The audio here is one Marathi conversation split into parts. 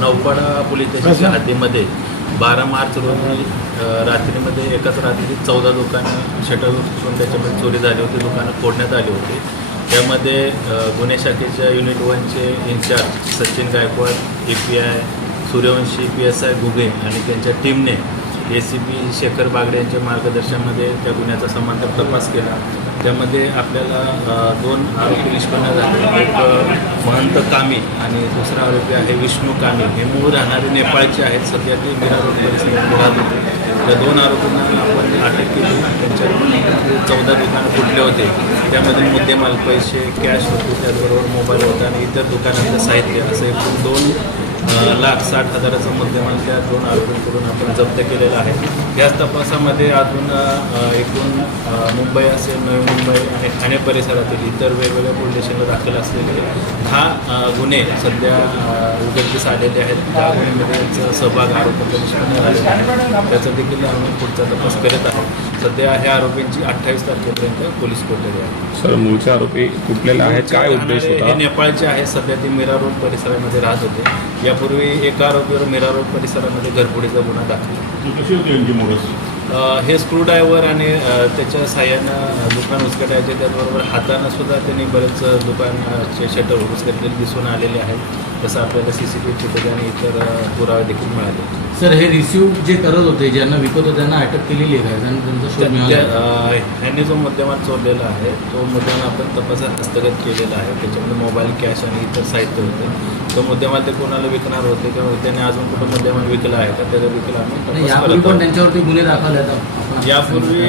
नौपाडा पोलीस स्टेशनच्या हद्दीमध्ये. बारा मार्च रोजी रात्रीमध्ये एकाच रात्री चौदा दुकानं शटर उचलून त्याच्यामध्ये चोरी झाली होती दुकानं फोडण्यात आली होती. त्यामध्ये गुन्हे शाखेच्या unit वनचे incharge Sachin Gaikwad A P I Suryavanshi P S I Ghuge आणि त्यांच्या टीमने A C P Shekhar Bagade यांच्या मार्गदर्शनामध्ये त्या गुन्ह्याचा समांतर तपास केला. त्यामध्ये आपल्याला दोन आरोपी निष्पन्न झाले. एक महंत कामी आणि दुसरा आरोपी आहे विष्णू कामी. हे मूळ राहणारे नेपाळचे आहेत. सध्या ते मीरा रोड परिसरामध्ये राहत होते दोन आरोपींना आपण अटक केली. त्यांच्या चौदा दुकानं फुटले होते. त्यामध्ये मुद्देमाल पैसे कॅश होते. त्याचबरोबर मोबाईल होता आणि इतर दुकानातलं साहित्य असं एकूण दोन लाख साठ हजाराचा मुद्देमाल त्या दोन आरोपींकडून आपण जप्त केलेला आहे. याच तपासामध्ये अजून एकूण मुंबई असेल नवी मुंबई आणि ठाणे परिसरातील इतर वेगवेगळ्या पोलीस स्टेशनला दाखल असलेले दहा अ, गुन्हे सध्या उघडकीस आलेले आहेत. त्या गुन्ह्यामध्ये यांचा सहभाग आरोपांचा निष्पन्न झालेला आहे. त्याचा देखील आम्ही पुढचा तपास करत आहोत. सध्या ह्या आरोपींची अठ्ठावीस तारखेपर्यंत पोलीस कोठडी आहे. सर मूळचे आरोपी कुठलेले आहेत? काय उद्देश हे नेपाळचे आहेत. सध्या ते मीरा रोड परिसरामध्ये राहत होते. यापूर्वी एका आरोपीवर मेरा रोड परिसरामध्ये घरफोडीचा गुन्हा दाखल हे स्क्रूड्रायव्हर आणि त्याच्या साह्यानं दुकान उचकटायचे त्याचबरोबर हातानं सुद्धा त्यांनी बरेच दुकानचे शटर उचकटलेले दिसून आलेले आहेत. तसं आपल्याला C C T V footage आणि इतर पुरावे देखील मिळाले. सर हे रिसिव्ह जे करत होते ज्यांना विकत होते त्यांना अटक केलेली आहे ह्यांनी जो मुद्देमाल चोरलेला आहे तो मुद्देमाल आपण तपासात हस्तगत केलेला आहे. त्याच्यामध्ये मोबाईल कॅश आणि इतर साहित्य होते. तो मुद्देमाल ते कोणाला विकणार होते किंवा त्याने अजून कुठं मुद्देमाल विकला आहे का त्याचा देखील आम्ही पण. त्यांच्यावरती गुन्हे दाखल यापूर्वी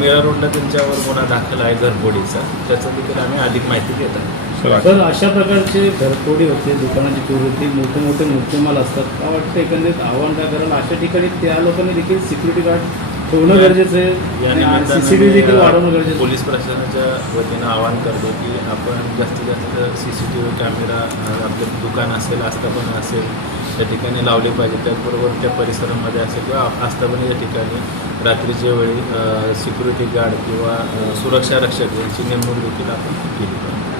मीरा रोडला त्यांच्यावर गुन्हा दाखल आहे घरफोडीचा. त्याचा देखील आम्ही अधिक माहिती देत आहोत. सर अशा प्रकारचे घरफोडी होते दुकानाची चोरी होती मोठे मोठे मुद्देमाल असतात. का वाटतं एकंदरीत आव्हान काय करायला? अशा ठिकाणी त्या लोकांनी देखील सिक्युरिटी गार्ड ठेवणं गरजेचं आहे आणि वाढवणं गरजेचं. पोलीस प्रशासनाच्या वतीनं आवाहन करतो की आपण जास्तीत जास्त C C T V camera आपलं दुकान असेल आस्थापना असेल त्या ठिकाणी लावले पाहिजे. त्याचबरोबर त्या परिसरामध्ये असेल किंवा आस्थापनेच्या ठिकाणी रात्रीच्या वेळी सिक्युरिटी गार्ड किंवा सुरक्षा रक्षक यांची नेमणूक देखील आपण केली पाहिजे.